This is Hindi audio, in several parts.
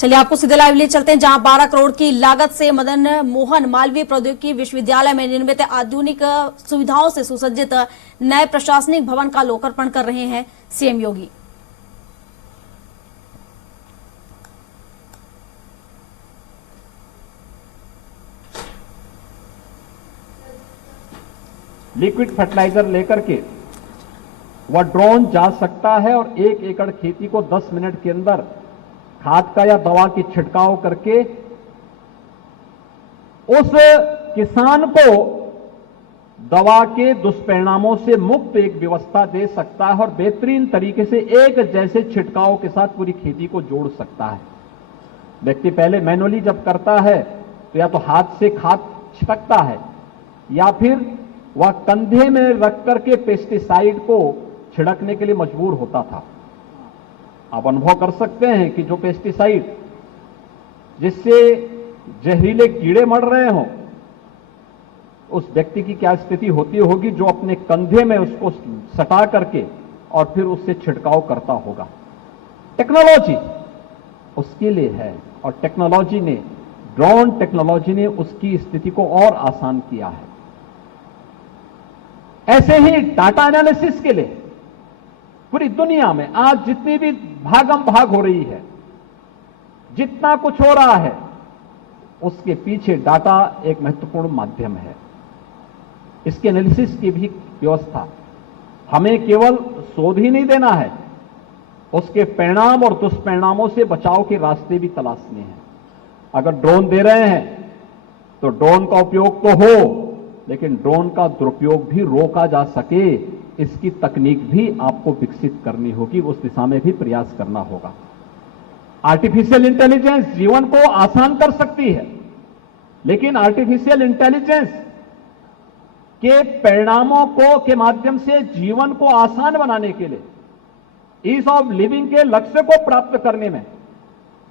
चलिए आपको सीधे लाइव लिए चलते हैं, जहां 12 करोड़ की लागत से मदन मोहन मालवीय प्रौद्योगिकी विश्वविद्यालय में निर्मित आधुनिक सुविधाओं से सुसज्जित नए प्रशासनिक भवन का लोकार्पण कर रहे हैं सीएम योगी। लिक्विड फर्टिलाइजर लेकर के वह ड्रोन जा सकता है और 1 एकड़ खेती को 10 मिनट के अंदर खाद का या दवा की छिड़काव करके उस किसान को दवा के दुष्परिणामों से मुक्त एक व्यवस्था दे सकता है और बेहतरीन तरीके से एक जैसे छिड़काव के साथ पूरी खेती को जोड़ सकता है। व्यक्ति पहले मैनुअली जब करता है तो या तो हाथ से खाद छिड़कता है या फिर वह कंधे में रख करके पेस्टिसाइड को छिड़कने के लिए मजबूर होता था। आप अनुभव कर सकते हैं कि जो पेस्टिसाइड जिससे जहरीले कीड़े मर रहे हों, उस व्यक्ति की क्या स्थिति होती होगी जो अपने कंधे में उसको सटा करके और फिर उससे छिड़काव करता होगा। टेक्नोलॉजी उसके लिए है और टेक्नोलॉजी ने, ड्रोन टेक्नोलॉजी ने उसकी स्थिति को और आसान किया है। ऐसे ही डाटा एनालिसिस के लिए पूरी दुनिया में आज जितनी भी भागम भाग हो रही है, जितना कुछ हो रहा है, उसके पीछे डाटा एक महत्वपूर्ण माध्यम है। इसके एनालिसिस की भी व्यवस्था, हमें केवल शोध ही नहीं देना है, उसके परिणाम और दुष्परिणामों से बचाव के रास्ते भी तलाशने हैं। अगर ड्रोन दे रहे हैं तो ड्रोन का उपयोग तो हो, लेकिन ड्रोन का दुरुपयोग भी रोका जा सके, इसकी तकनीक भी आपको विकसित करनी होगी, उस दिशा में भी प्रयास करना होगा। आर्टिफिशियल इंटेलिजेंस जीवन को आसान कर सकती है, लेकिन आर्टिफिशियल इंटेलिजेंस के परिणामों को के माध्यम से जीवन को आसान बनाने के लिए, ईज ऑफ लिविंग के लक्ष्य को प्राप्त करने में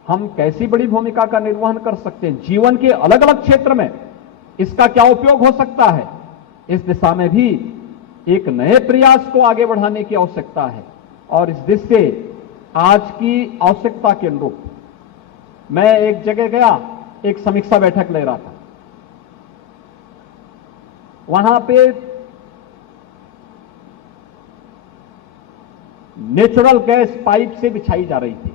हम कैसी बड़ी भूमिका का निर्वहन कर सकते हैं। जीवन के अलग अलग क्षेत्र में इसका क्या उपयोग हो सकता है, इस दिशा में भी एक नए प्रयास को आगे बढ़ाने की आवश्यकता है। और इस दिशा से आज की आवश्यकता के अनुरूप मैं एक जगह गया, एक समीक्षा बैठक ले रहा था। वहां पे नेचुरल गैस पाइप से बिछाई जा रही थी।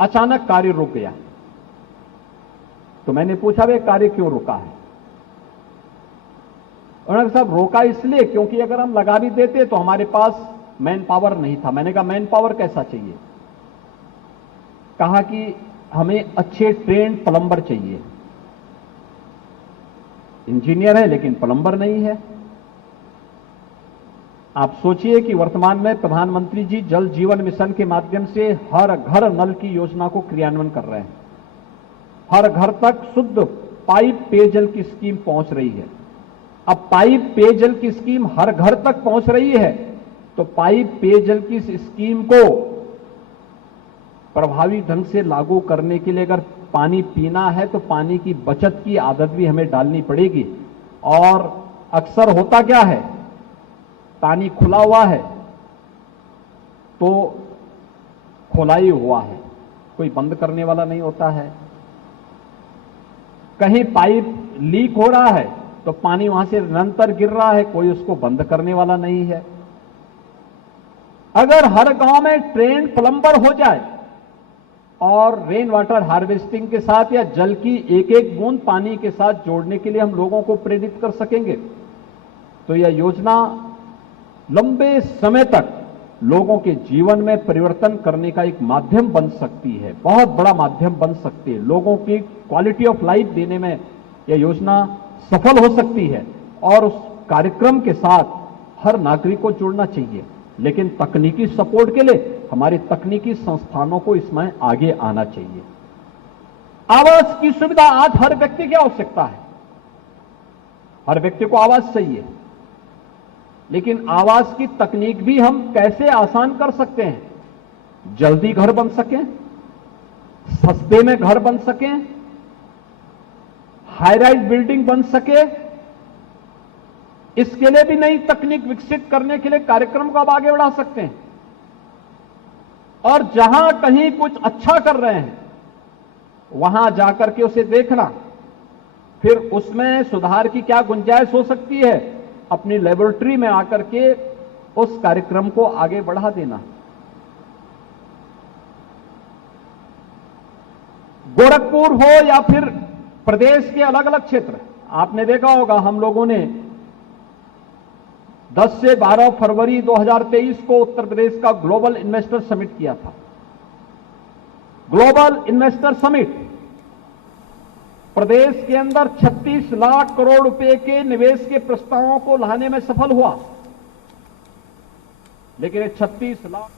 अचानक कार्य रुक गया। तो मैंने पूछा वे कार्य क्यों रुका है? उन्होंने कहा साहब रोका इसलिए क्योंकि अगर हम लगा भी देते तो हमारे पास मैन पावर नहीं था। मैंने कहा मैन पावर कैसा चाहिए? कहा कि हमें अच्छे ट्रेंड प्लम्बर चाहिए। इंजीनियर है लेकिन प्लम्बर नहीं है। आप सोचिए कि वर्तमान में प्रधानमंत्री जी जल जीवन मिशन के माध्यम से हर घर नल की योजना को क्रियान्वयन कर रहे हैं। हर घर तक शुद्ध पाइप पेयजल की स्कीम पहुंच रही है। अब पाइप पेयजल की स्कीम हर घर तक पहुंच रही है, तो पाइप पेयजल की इस स्कीम को प्रभावी ढंग से लागू करने के लिए अगर पानी पीना है तो पानी की बचत की आदत भी हमें डालनी पड़ेगी। और अक्सर होता क्या है, पानी खुला हुआ है तो खुला ही हुआ है, कोई बंद करने वाला नहीं होता है। कहीं पाइप लीक हो रहा है तो पानी वहां से निरंतर गिर रहा है, कोई उसको बंद करने वाला नहीं है। अगर हर गांव में ट्रेन प्लम्बर हो जाए और रेन वाटर हार्वेस्टिंग के साथ या जल की एक एक बूंद पानी के साथ जोड़ने के लिए हम लोगों को प्रेरित कर सकेंगे, तो यह योजना लंबे समय तक लोगों के जीवन में परिवर्तन करने का एक माध्यम बन सकती है, बहुत बड़ा माध्यम बन सकती है। लोगों की क्वालिटी ऑफ लाइफ देने में यह योजना सफल हो सकती है और उस कार्यक्रम के साथ हर नागरिक को जुड़ना चाहिए। लेकिन तकनीकी सपोर्ट के लिए हमारे तकनीकी संस्थानों को इसमें आगे आना चाहिए। आवास की सुविधा आज हर व्यक्ति की आवश्यकता है। हर व्यक्ति को आवास चाहिए, लेकिन आवास की तकनीक भी हम कैसे आसान कर सकते हैं? जल्दी घर बन सके, सस्ते में घर बन सके, हाई राइज बिल्डिंग बन सके, इसके लिए भी नई तकनीक विकसित करने के लिए कार्यक्रम को आप आगे बढ़ा सकते हैं। और जहां कहीं कुछ अच्छा कर रहे हैं वहां जाकर के उसे देखना, फिर उसमें सुधार की क्या गुंजाइश हो सकती है, अपनी लेबोरेटरी में आकर के उस कार्यक्रम को आगे बढ़ा देना। गोरखपुर हो या फिर प्रदेश के अलग अलग क्षेत्र, आपने देखा होगा हम लोगों ने 10 से 12 फरवरी 2023 को उत्तर प्रदेश का ग्लोबल इन्वेस्टर समिट किया था। ग्लोबल इन्वेस्टर समिट प्रदेश के अंदर 36 लाख करोड़ रुपए के निवेश के प्रस्तावों को लाने में सफल हुआ, लेकिन 36 लाख